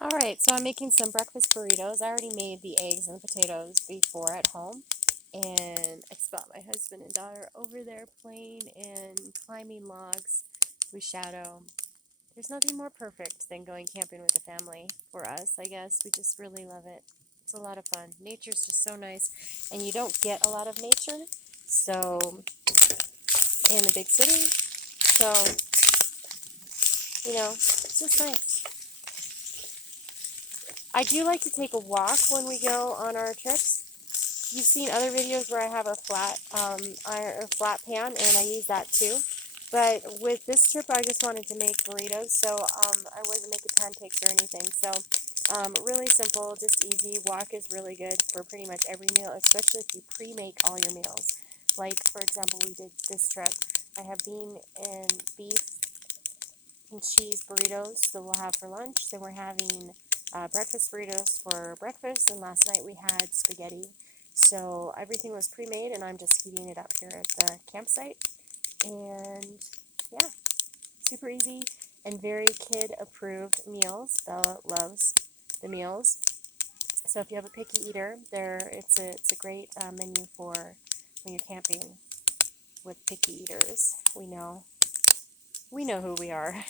Alright, so I'm making some breakfast burritos. I already made the eggs and the potatoes before at home. And I spot my husband and daughter over there playing and climbing logs with Shadow. There's nothing more perfect than going camping with the family for us, I guess. We just really love it. It's a lot of fun. Nature's just so nice, and you don't get a lot of nature so in the big city. So, it's just nice. I do like to take a walk when we go on our trips. You've seen other videos where I have a flat pan, and I use that too. But with this trip, I just wanted to make burritos, so I wasn't making pancakes or anything. So really simple, just easy. Wok is really good for pretty much every meal, especially if you pre-make all your meals. Like, for example, we did this trip. I have beef and cheese burritos that we'll have for lunch. Then we're having breakfast burritos for breakfast, and last night we had spaghetti. So everything was pre-made, and I'm just heating it up here at the campsite. And yeah, super easy and very kid-approved meals. Bella loves the meals. So if you have a picky eater, it's a great menu for when you're camping with picky eaters. We know who we are.